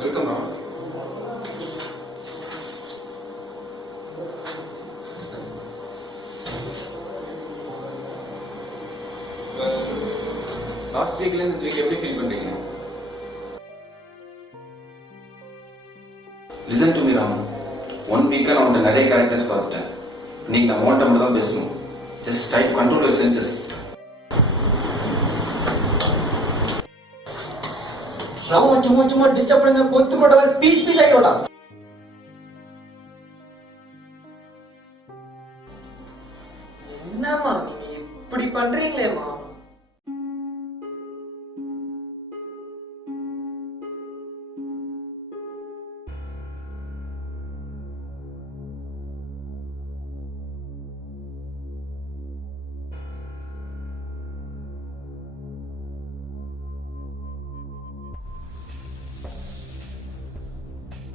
Welcome Ram. Last வீக்லேருந்து இந்த week எப்படி feel பண்ணுறீங்க? Listen to me Ram. 1 வீக்காக நான் உன்ட்ட நிறைய கேரக்டர்ஸ் பார்த்துட்டேன். இன்னைக்கு நான் உன்ட்ட மட்டும் தான் பேசணும். Just try to control your census. Raman சும்மா டிஸ்டர்ப் பண்ணுங்க, கொத்து போட்டவன் பீஸ் ஆகிடும்டா. என்னம்மா நீங்க இப்படி பண்றீங்களேம்மா?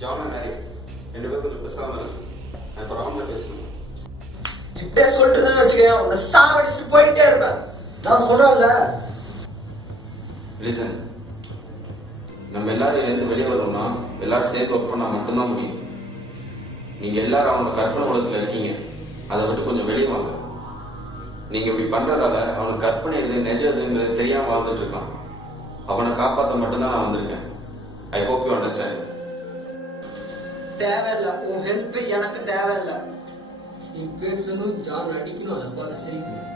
ஜான் அண்ட் ஹாரி 2 பேரும் கொஞ்சம் பேசாமல் நான் இப்போ ராமில் பேசணும். இப்படியே சொல்லிட்டு வச்சுக்கேன், உங்க சாவடிச்சுட்டு போயிட்டே இருப்பேன். நான் சொல்றேன்ல. லிசன், நம்ம எல்லாரும் இதுலேருந்து வெளியே வரணும்னா எல்லாரும் சேர்த்து ஒர்க் பண்ணால் மட்டும்தான் முடியும். நீங்கள் எல்லாரும் அவங்க கற்பனை உலகத்தில் இருக்கீங்க, அதை விட்டு கொஞ்சம் வெளியே வாங்க. நீங்கள் இப்படி பண்ணுறதால அவனுக்கு கற்பனை எது நிஜம் எதுங்கிறது தெரியாமல் வாழ்ந்துட்டு இருக்கான். அவனை காப்பாற்ற மட்டும்தான் நான் வந்திருக்கேன். I hope you understand. தேவையில்லை, உன் ஹெல்ப் எனக்கு தேவையில்லை. நீ பேசணும், ஜான் அடிக்கணும், அதை பார்த்து சிரிக்கணும்.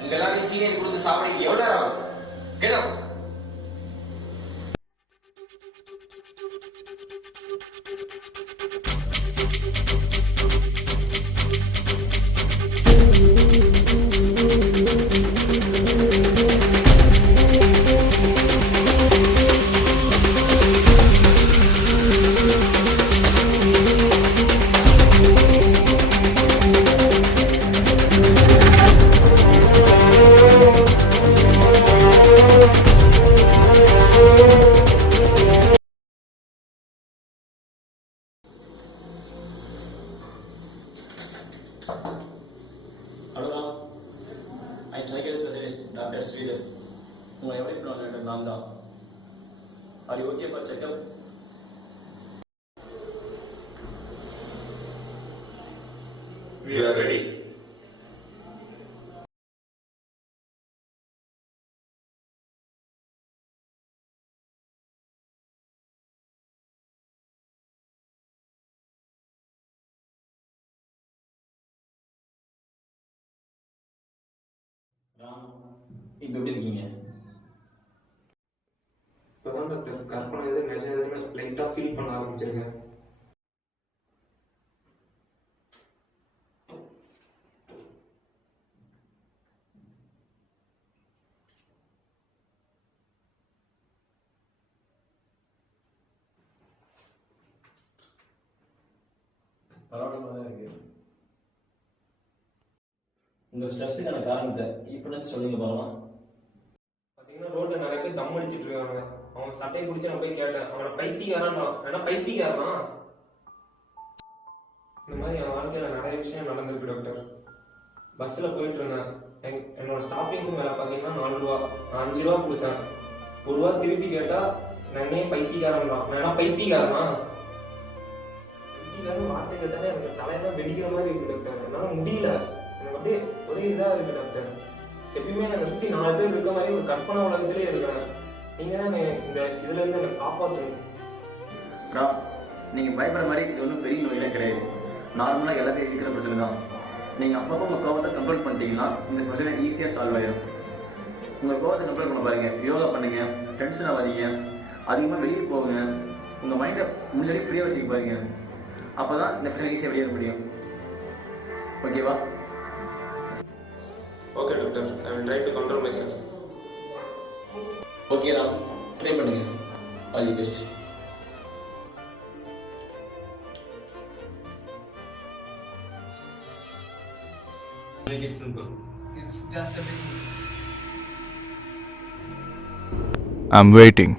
உங்க எல்லாரையும் சீனியர் கொடுத்து சாப்பிடுறீங்க. எவ்வளோ நேரம் ஆகும்? கேட்கும். ஹலோ, ஐ சைக்கிள் ஸ்பெஷலிஸ்ட் டாக்டர் ஸ்ரீதர். உங்களை எவ்வளோ ப்ராப்ளம் நான் தான். Are you okay for checkup? We are ready. Ram, இப்போ எப்படி இருக்கீங்க? இப்போதான் டாக்டர் கற்பனை எது நிஜம் எதுன்னு லைட்டாக ஃபீல் பண்ண ஆரம்பிச்சிருக்கேன். பரவாயில்லாம தான் இருக்கு. உங்கள் ஸ்ட்ரெஸ்ஸுக்கான காரணத்தை இப்போ சொல்லுங்க பார்க்கலாம். பார்த்தீங்கன்னா ரோட்டில் நிறைய பேர் தம் அடிச்சிட்டு இருக்காங்க. அவன் சட்டையை பிடிச்சி நான் போய் கேட்டேன், அவனை பைத்தியக்காரனா வேணா பைத்தியக்காரனா? இந்த மாதிரி என் வாழ்க்கையில் நிறைய விஷயம் நடந்திருக்கு டாக்டர். பஸ்ஸில் போயிட்டு இருந்தேன். என்னோட ஸ்டாப்பிங்க்கு மேலே பார்த்தீங்கன்னா 4 ரூபா. நான் 5 ரூபா கொடுத்தேன். 1 ரூபா திருப்பி கேட்டால் நானே பைத்தியக்காரன் தான். வேணா பைத்தியக்காரனா? பைத்தியக்காரன் வார்த்தை கேட்டாலே எனக்கு தலையெல்லாம் வெடிக்கிற மாதிரி இருக்கு டாக்டர். என்னால் முடியல. எனக்கு அப்படியே ஒரே இதாக இருக்கு டாக்டர். எப்பயுமே என்னை சுற்றி 4 பேர் இருக்க மாதிரி ஒரு கற்பனை உலகத்திலே இருக்கிறேன். நீங்கள் தான் இந்த இதுலேருந்து என்னை காப்பாற்றணும். ராம், நீங்கள் பயப்படுற மாதிரி இது ஒன்றும் பெரிய நோயெல்லாம் கிடையாது. நார்மலாக எல்லாத்தையும் இருக்கிற பிரச்சனை தான். நீங்கள் அப்பப்போ உங்கள் கோபத்தை கண்ட்ரோல் பண்ணிட்டீங்கன்னா இந்த பிரச்சனை ஈஸியாக சால்வ் ஆகிடும். உங்கள் கோபத்தை கண்ட்ரோல் பண்ண பாருங்கள். யோகா பண்ணுங்கள், டென்ஷன் ஆகாதீங்க, அதிகமாக வெளியே போங்க, உங்கள் மைண்டை முன்னாடி ஃப்ரீயாக வச்சுக்க பாருங்க. அப்போ தான் இந்த பிரச்சனை ஈஸியாக வெளியேற முடியும். ஓகேவா? Okay doctor, I will try to control myself. Okay Ram, try பண்ணுங்க. All the best. Make it simple. It's just a bit. I'm waiting.